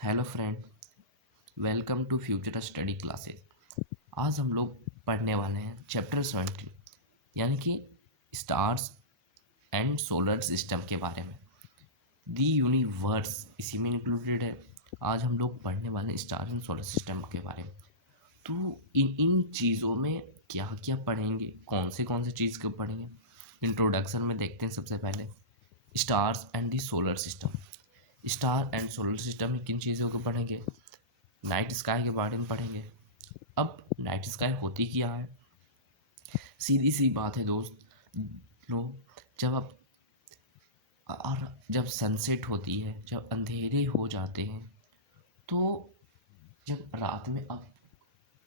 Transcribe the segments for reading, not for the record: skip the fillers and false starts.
Hello friend, welcome to future study classes. आज हम लोग पढ़ने वाले हैं चैप्टर 17 यानी कि स्टार्स एंड सोलर सिस्टम के बारे में। दी यूनिवर्स इसी में इंक्लूडेड है। आज हम लोग पढ़ने वाले हैं स्टार एंड सोलर सिस्टम के बारे में। तो इन चीज़ों में क्या क्या पढ़ेंगे, कौन से चीज़ को पढ़ेंगे, इंट्रोडक्शन में देखते हैं। सबसे पहले stars and the solar system. Star and solar system में किन चीज़ों को पढ़ेंगे? नाइट स्काई के बारे में पढ़ेंगे। अब नाइट स्काई होती क्या है? सीधी सी बात है दोस्त लोग, जब आप और जब सनसेट होती है, जब अंधेरे हो जाते हैं, तो जब रात में आप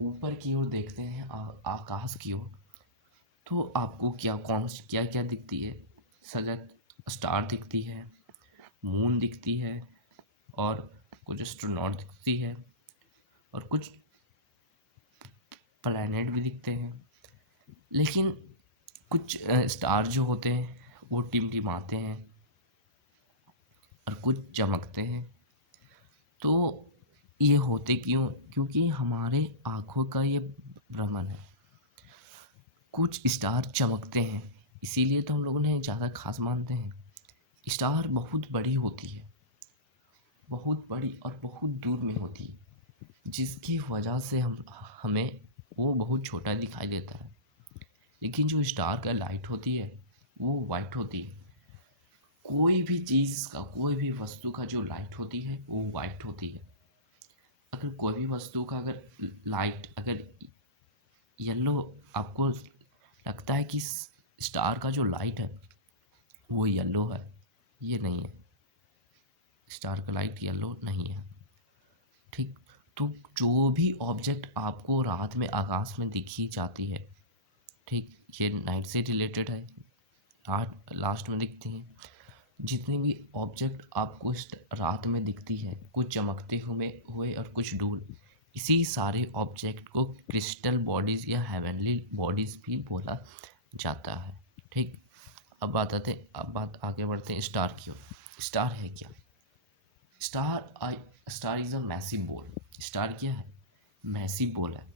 ऊपर की ओर देखते हैं, आकाश की ओर, तो आपको क्या क्या दिखती है? सजग स्टार दिखती है, मून दिखती है, और कुछ एस्ट्रोनॉट दिखती है, और कुछ प्लैनेट भी दिखते हैं। लेकिन कुछ स्टार जो होते हैं वो टिमटिमाते हैं और कुछ चमकते हैं। तो ये होते क्यों? क्योंकि हमारे आँखों का ये भ्रमण है। कुछ स्टार चमकते हैं, इसीलिए तो हम लोग उन्हें ज़्यादा खास मानते हैं। स्टार बहुत बड़ी होती है, बहुत बड़ी और बहुत दूर में होती है, जिसकी वजह से हमें वो बहुत छोटा दिखाई देता है। लेकिन जो स्टार का लाइट होती है वो वाइट होती है। कोई भी चीज़ का, कोई भी वस्तु का जो लाइट होती है वो वाइट होती है। अगर कोई भी वस्तु का अगर येलो आपको लगता है कि स्टार का जो लाइट है वो येलो है, ये नहीं है। स्टार का लाइट येलो नहीं है, ठीक। तो जो भी ऑब्जेक्ट आपको रात में आकाश में दिखी जाती है, ठीक, ये नाइट से रिलेटेड है, लास्ट में दिखती हैं। जितनी भी ऑब्जेक्ट आपको इस रात में दिखती है, कुछ चमकते हुए हुए और कुछ दूर, इसी सारे ऑब्जेक्ट को क्रिस्टल बॉडीज़ या हेवनली बॉडीज़ भी बोला जाता है, ठीक। अब बात आगे बढ़ते हैं स्टार की ओर। स्टार है क्या? Star is a massive ball. Star क्या है? मैसिव बॉल है,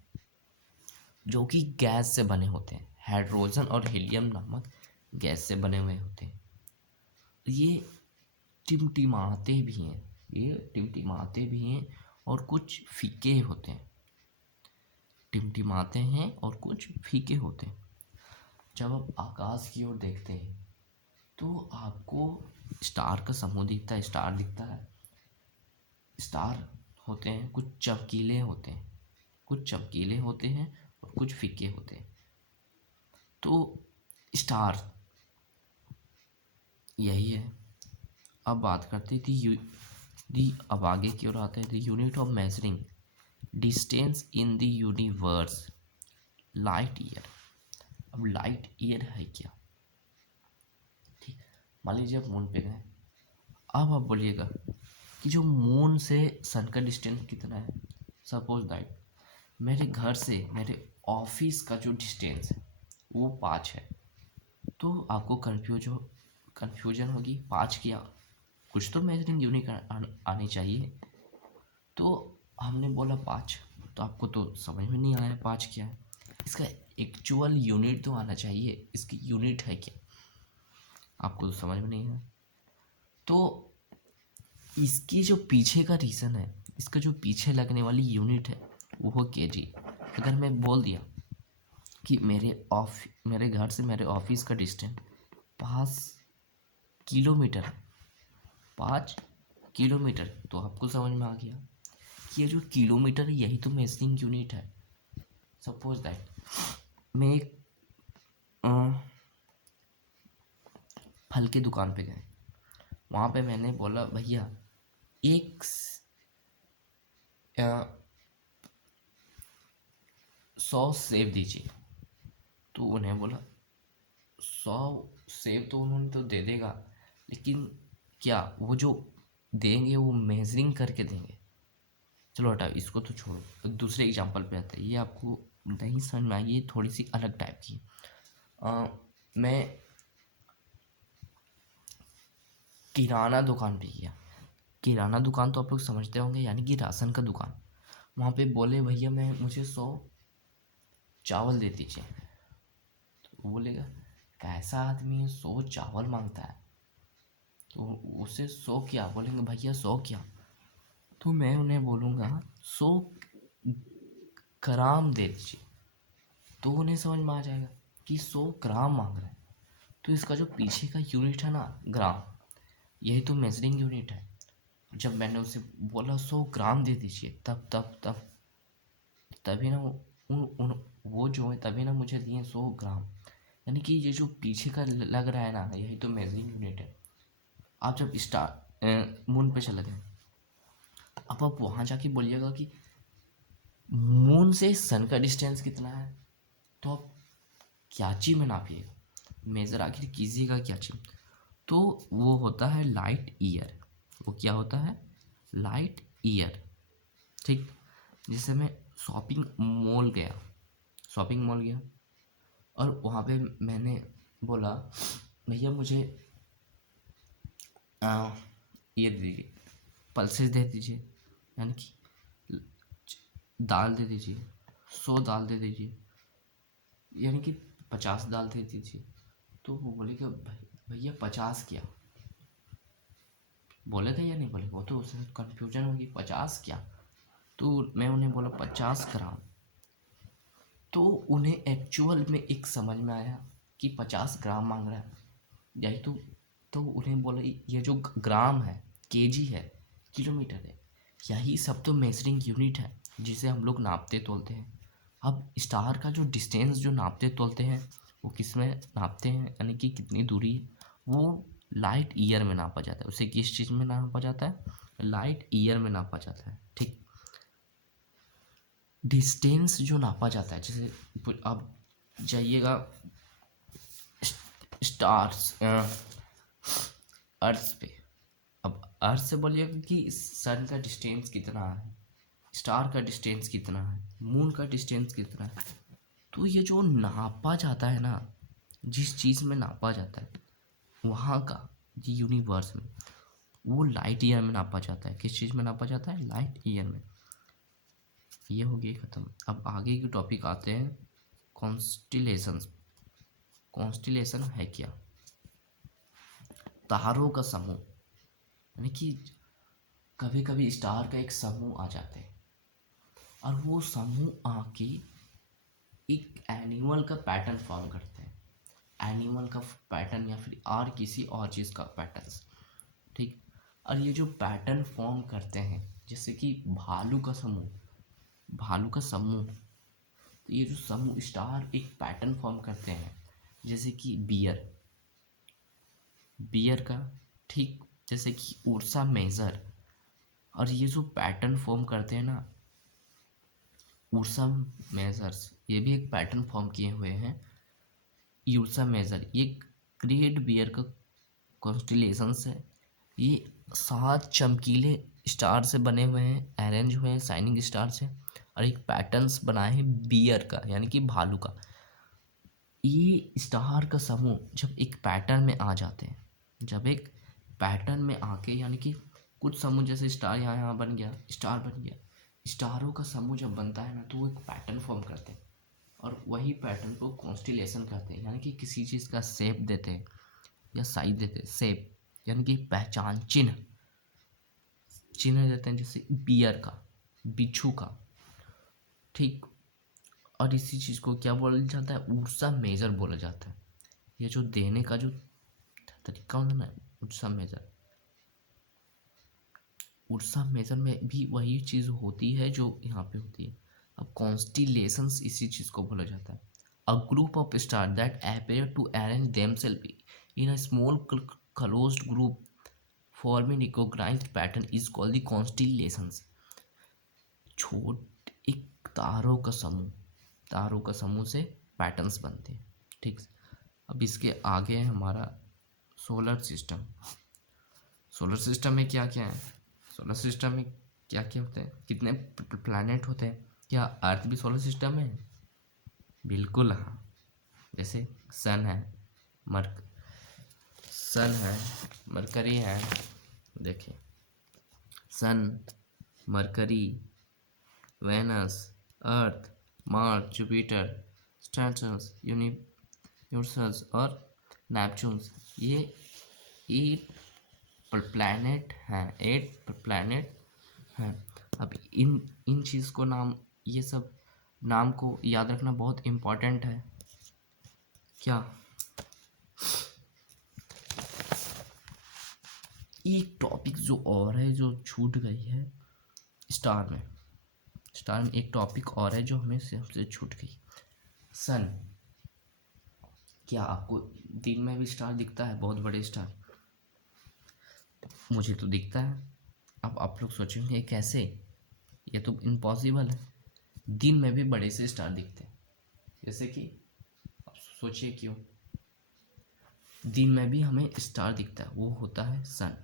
जो कि गैस से बने होते हैं। हाइड्रोजन और हीलियम नामक गैस से बने हुए होते हैं। ये टिमटिमाते भी हैं, और कुछ फीके होते हैं। टिमटिमाते हैं और कुछ फीके होते हैं। जब आप आकाश की ओर देखते हैं तो आपको स्टार का समूह दिखता है, स्टार दिखता है। स्टार होते हैं, कुछ चमकीले होते हैं और कुछ फीके होते हैं। तो स्टार यही है। अब बात करते थी अब आगे की ओर आते हैं। The unit of measuring distance in the universe, light year. अब लाइट ईयर है क्या? ठीक, मान लीजिए आप मून पे गए। अब आप बोलिएगा कि जो मून से सन का डिस्टेंस कितना है। सपोज दैट मेरे घर से मेरे ऑफिस का जो डिस्टेंस है वो 5 है। तो आपको कन्फ्यूजन होगी, 5 किया, कुछ तो मेजरिंग यूनिट आनी चाहिए। तो हमने बोला 5, तो आपको तो समझ में नहीं आया 5 क्या है। इसका एक्चुअल यूनिट तो आना चाहिए, इसकी यूनिट है क्या, आपको तो समझ में नहीं आया। तो इसकी जो पीछे का रीज़न है, इसका जो पीछे लगने वाली यूनिट है वो केजी। अगर मैं बोल दिया कि मेरे घर से मेरे ऑफिस का डिस्टेंस 5 किलोमीटर है, 5 किलोमीटर, तो आपको समझ में आ गया कि ये जो किलोमीटर है यही तो मेजरिंग यूनिट है। सपोज दैट मैं एक फल की दुकान पे गए, वहाँ पे मैंने बोला भैया एक 100 सेब दीजिए। तो उन्हें बोला 100 सेब तो उन्होंने तो दे देगा, लेकिन क्या वो जो देंगे वो मेजरिंग करके देंगे? चलो हटाओ, इसको तो छोड़ो, एक दूसरे एग्जांपल पे आते हैं। ये आपको नहीं समझ में आएगी, ये थोड़ी सी अलग टाइप की। मैं किराना दुकान पे गया, किराना दुकान तो आप लोग समझते होंगे, यानी कि राशन का दुकान। वहाँ पे बोले भैया मुझे 100 चावल दे दीजिए। तो वो बोलेगा कैसा आदमी है 100 चावल मांगता है, तो उसे 100 क्या बोलेंगे भैया 100 क्या, तो मैं उन्हें बोलूँगा 100 ग्राम दे दीजिए। तो उन्हें समझ में आ जाएगा कि 100 ग्राम मांग रहे हैं। तो इसका जो पीछे का यूनिट है ना, ग्राम, यही तो मेजरिंग यूनिट है। जब मैंने उसे बोला 100 ग्राम दे दीजिए, तब तब तब तभी ना वो जो है तभी ना मुझे दिए 100 ग्राम। यानी कि ये जो पीछे का लग रहा है ना, यही तो मेजरिंग यूनिट है। आप जब मून पे चले गए, अब आप वहाँ जाके बोलिएगा कि मून से सन का डिस्टेंस कितना है, तो आप क्या चीज में नापिएगा, मेजर आखिर कीजिएगा क्या चीज, तो वो होता है लाइट ईयर। वो क्या होता है, लाइट ईयर। ठीक, जैसे मैं शॉपिंग मॉल गया और वहाँ पे मैंने बोला भैया मुझे ये दे दीजिए, पल्सेस दे दीजिए, यानी कि दाल दे दीजिए, 100 दाल दे दीजिए, यानी कि 50 दाल दे दीजिए। तो वो बोलेगा भैया 50 क्या, बोलेगा या नहीं बोलेगा, वो तो उससे कन्फ्यूजन होगी 50 क्या। तो मैं उन्हें बोला 50 ग्राम। तो उन्हें एक्चुअल में एक समझ में आया कि 50 ग्राम मांग रहा है, यही तो उन्हें बोला ये जो ग्राम है, केजी है, किलोमीटर है, यही सब तो मेजरिंग यूनिट है जिसे हम लोग नापते तोलते हैं। अब स्टार का जो डिस्टेंस जो नापते तोलते हैं वो किस में नापते हैं, यानी कि कितनी दूरी है, वो लाइट ईयर में नापा जाता है। उसे किस चीज़ में नापा जाता है, लाइट ईयर में नापा जाता है। ठीक, डिस्टेंस जो नापा जाता है, जैसे आप जाइएगा स्टार्स अर्थ पे, अब अर्थ से बोलिएगा कि सन का डिस्टेंस कितना है, स्टार का डिस्टेंस कितना है, मून का डिस्टेंस कितना है। तो ये जो नापा जाता है ना, जिस चीज़ में नापा जाता है वहाँ का, ये यूनिवर्स में, वो लाइट ईयर में नापा जाता है। किस चीज़ में नापा जाता है, लाइट ईयर में। ये हो गई ख़त्म। अब आगे की टॉपिक आते हैं कॉन्स्टिलेशंस। कॉन्स्टिलेशन है क्या, तारों का समूह, यानी कि कभी कभी स्टार का एक समूह आ जाते हैं और वो समूह आके एक एनिमल का पैटर्न फॉर्म करते हैं, एनिमल का पैटर्न या फिर और किसी और चीज़ का पैटर्न। ठीक, और ये जो पैटर्न फॉर्म करते हैं, जैसे कि भालू का समूह, तो ये जो समूह स्टार एक पैटर्न फॉर्म करते हैं, जैसे कि बियर का, ठीक, जैसे कि उर्सा मेजर। और ये जो पैटर्न फॉर्म करते हैं ना, उर्सा मेजर्स, ये भी एक पैटर्न फॉर्म किए हुए हैं। यूर्सा मेजर ये ग्रेट बियर का कॉन्स्टिलेशंस है। ये 7 चमकीले स्टार से बने हुए हैं, अरेंज हुए हैं शाइनिंग स्टार से, और एक पैटर्न्स बनाए हैं बियर का, यानी कि भालू का। ये स्टार का समूह जब एक पैटर्न में आ जाते हैं, जब एक पैटर्न में आके, यानी कि कुछ समूह जैसे स्टार यहाँ बन गया, स्टार बन गया, स्टारों का समूह जब बनता है ना, तो वो एक पैटर्न फॉर्म करते हैं और वही पैटर्न को कॉन्स्टिलेशन कहते हैं, यानी कि किसी चीज़ का शेप देते हैं या साइज देते हैं। शेप यानी कि पहचान, चिन्ह देते हैं, जैसे बियर का, बिच्छू का। ठीक, और इसी चीज़ को क्या बोला जाता है, उर्सा मेजर बोला जाता है। ये जो देने का जो तरीका होता है ना, उर्सा मेजर में भी वही चीज़ होती है जो यहाँ पे होती है। अब कॉन्स्टिलेशंस इसी चीज़ को बोला जाता है। A group of star that appear to arrange themselves in a small closed group forming recognised pattern is called the constellations. एक तारों का समूह से पैटर्न्स बनते हैं। ठीक, अब इसके आगे है हमारा सोलर सिस्टम। सोलर सिस्टम में क्या क्या है, सोलर सिस्टम में क्या क्या होते हैं, कितने प्लैनेट होते हैं, क्या अर्थ भी सोलर सिस्टम में है? बिल्कुल हाँ। जैसे सन है, मरकरी है, देखिए सन, mercury, Venus, Earth, Mars, Jupiter, Saturn, Uranus और नेपच्यून। ये 8 प्लैनेट हैं, 8 प्लैनेट हैं। अब इन इन चीज़ को नाम, ये सब नाम को याद रखना बहुत इम्पोर्टेंट है। क्या एक टॉपिक जो और है जो छूट गई है स्टार में, स्टार में एक टॉपिक और है जो हमें से हमसे छूट गई। सन। क्या आपको दिन में भी स्टार दिखता है, बहुत बड़े स्टार? मुझे तो दिखता है। अब आप लोग सोचेंगे कैसे, ये तो इम्पॉसिबल है। दिन में भी बड़े से स्टार दिखते हैं, जैसे कि आप सोचिए क्यों। दिन में भी हमें स्टार दिखता है, वो होता है सन।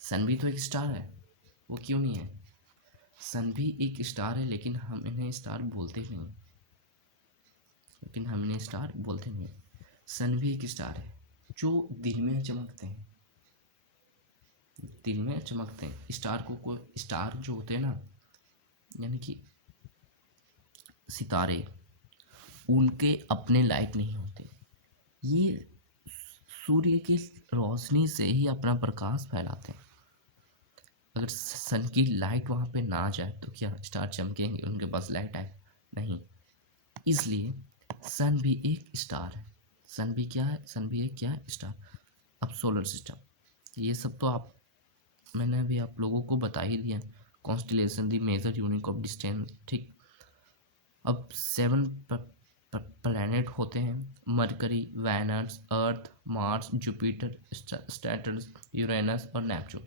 सन भी तो एक स्टार है, वो क्यों नहीं है? सन भी एक स्टार है, लेकिन हम इन्हें स्टार बोलते नहीं, सन भी एक स्टार है जो दिन में चमकते हैं, स्टार को, कोई स्टार जो होते हैं ना, यानी कि सितारे, उनके अपने लाइट नहीं होते। ये सूर्य की रोशनी से ही अपना प्रकाश फैलाते हैं। अगर सन की लाइट वहाँ पे ना जाए तो क्या स्टार चमकेंगे? उनके पास लाइट आए? नहीं। इसलिए सन भी एक स्टार है। सन भी क्या है? सन भी एक क्या है? स्टार। अब सोलर सिस्टम, ये सब तो मैंने अभी आप लोगों को बता ही दिया। Constellation the major unit of distance, ठीक। अब 7 प्लैनेट होते हैं, Mercury, Venus, Earth, Mars, Jupiter, Saturn, Uranus और नेपच्यून।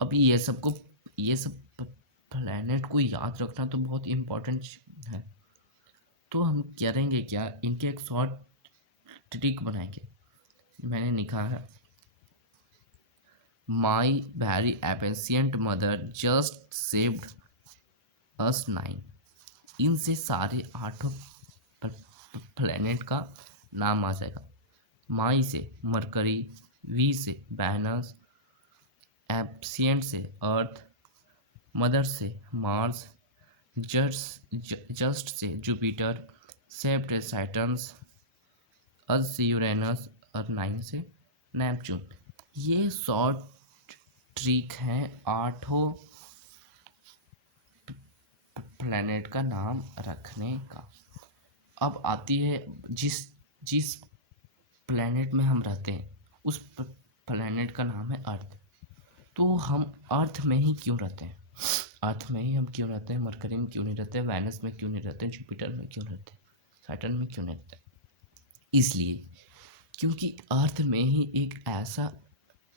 अब ये सब प्लैनेट को याद रखना तो बहुत इम्पोर्टेंट है। तो हम करेंगे क्या, इनके एक शॉर्ट ट्रिक बनाएंगे। मैंने लिखा है, माई वेरी एपेंशियंट मदर जस्ट सेव्ड अस 9। इनसे सारे 8 प्लैनेट का नाम आ जाएगा। माई से मरकरी, वी से वेनस, एप्सियंट से अर्थ, मदर से मार्स, जस्ट से जुपिटर, सेप्ट से सैटर्न्स, अज से यूरेनस और 9 से नेपच्यून। ये शॉर्ट ट्रिक है 8 प्लैनेट का नाम रखने का। अब आती है जिस प्लैनेट में हम रहते हैं, उस प्लैनेट का नाम है अर्थ। तो हम अर्थ में ही क्यों रहते हैं? अर्थ में ही हम क्यों रहते हैं? मरकरी में क्यों नहीं रहते? वेनस में क्यों नहीं रहते? जुपिटर में क्यों रहते? सैटर्न में क्यों नहीं रहते? इसलिए क्योंकि अर्थ में ही एक ऐसा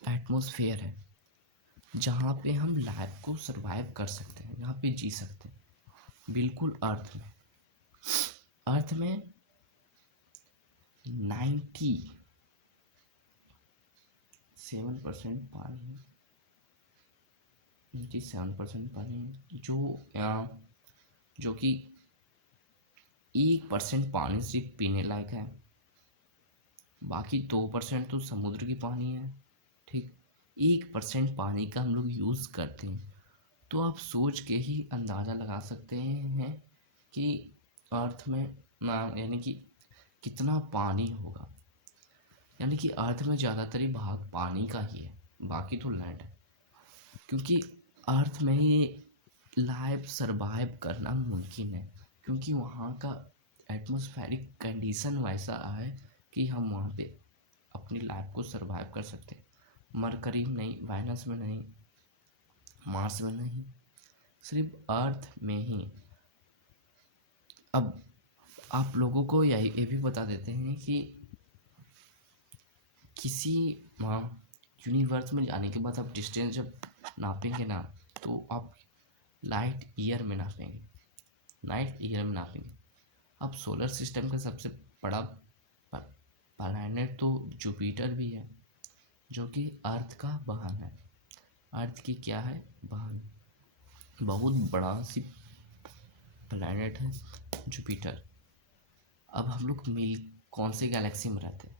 एटमॉस्फेयर है जहाँ पे हम लाइफ को सरवाइव कर सकते हैं, जहाँ पे जी सकते हैं। बिल्कुल अर्थ में 97% पानी है, 97% पानी है, जो कि 1% पानी सिर्फ पीने लायक है, बाकी 2% तो समुद्र की पानी है, ठीक। 1% पानी का हम लोग यूज़ करते हैं। तो आप सोच के ही अंदाज़ा लगा सकते हैं कि अर्थ में यानी कि कितना पानी होगा। यानी कि अर्थ में ज़्यादातर ही भाग पानी का ही है, बाकी तो लैंड है। क्योंकि अर्थ में ही लाइफ सरवाइव करना मुमकिन है, क्योंकि वहाँ का एटमॉस्फेरिक कंडीशन वैसा है कि हम वहाँ पे अपनी लाइफ को सरवाइव कर सकते हैं। मरकरी में नहीं, वेनस में नहीं, मार्स में नहीं, सिर्फ अर्थ में ही। अब आप लोगों को ये भी बता देते हैं कि किसी यूनिवर्स में जाने के बाद आप डिस्टेंस जब नापेंगे ना, तो आप लाइट ईयर में नापेंगे। अब सोलर सिस्टम का सबसे बड़ा प्लैनेट तो जुपिटर भी है, जो कि अर्थ का बहन है। अर्थ की क्या है? बहन। बहुत बड़ा सी प्लैनेट है जुपिटर। अब हम लोग कौन से गैलेक्सी में रहते हैं?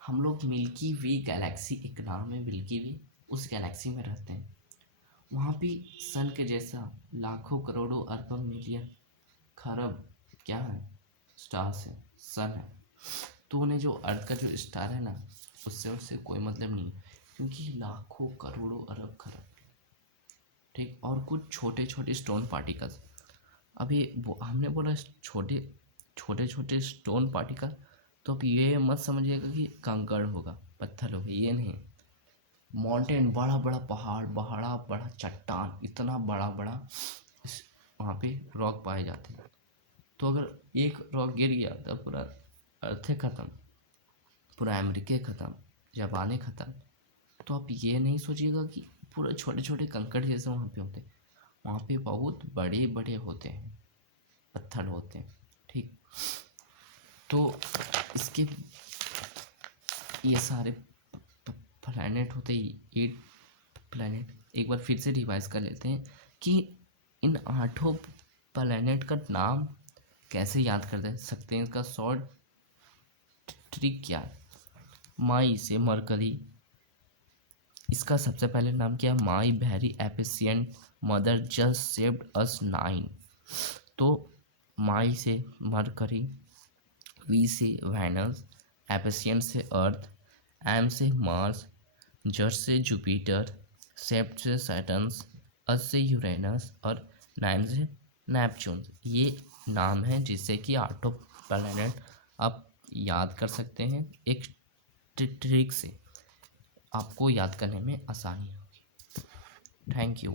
हम लोग मिल्की वे गैलेक्सी, एक नाम है मिल्की वे, उस गैलेक्सी में रहते हैं, वहाँ भी सन के जैसा लाखों करोड़ों अरबों मिलियन खरब क्या है, स्टार्स है, सन है। तो उन्हें जो अर्थ का जो स्टार है ना, उससे उससे कोई मतलब नहीं है, क्योंकि लाखों करोड़ों अरब खरब, ठीक। और कुछ छोटे छोटे स्टोन पार्टिकल्स, अभी वो हमने बोला छोटे छोटे छोटे स्टोन पार्टिकल, तो अब ये मत समझिएगा कि कंकड़ होगा, पत्थर होगा, ये नहीं। माउंटेन, बड़ा बड़ा पहाड़, बड़ा बड़ा चट्टान, इतना बड़ा बड़ा वहाँ पे रॉक पाए जाते हैं। तो अगर एक रॉक गिर गया तो पूरा अर्थ ख़त्म, पूरा अमेरिका ख़त्म, जापान ख़त्म। तो आप ये नहीं सोचिएगा कि पूरा छोटे छोटे कंकड़ जैसे वहाँ पे होते हैं, वहाँ पे बहुत बड़े बड़े होते हैं, पत्थर होते हैं, ठीक। तो इसके ये सारे प्लैनेट होते हैं, 8 प्लैनेट। एक बार फिर से रिवाइज कर लेते हैं कि इन 8 प्लैनेट का नाम कैसे याद कर सकते हैं, इसका शॉर्ट ट्रिक क्या है। माई से मरकरी, इसका सबसे पहले नाम क्या है, my very efficient mother just saved us 9। तो माई से मरकरी, वी से वेनस, एफिशिएंट से अर्थ, एम से मार्स, जस्ट से जुपिटर, सेप्ट से सैटर्न्स, अस से यूरेनस और 9 से नेपच्यून। ये नाम है जिससे कि 8 प्लैनेट आप याद कर सकते हैं। एक ट्रिक से आपको याद करने में आसानी होगी। Thank you.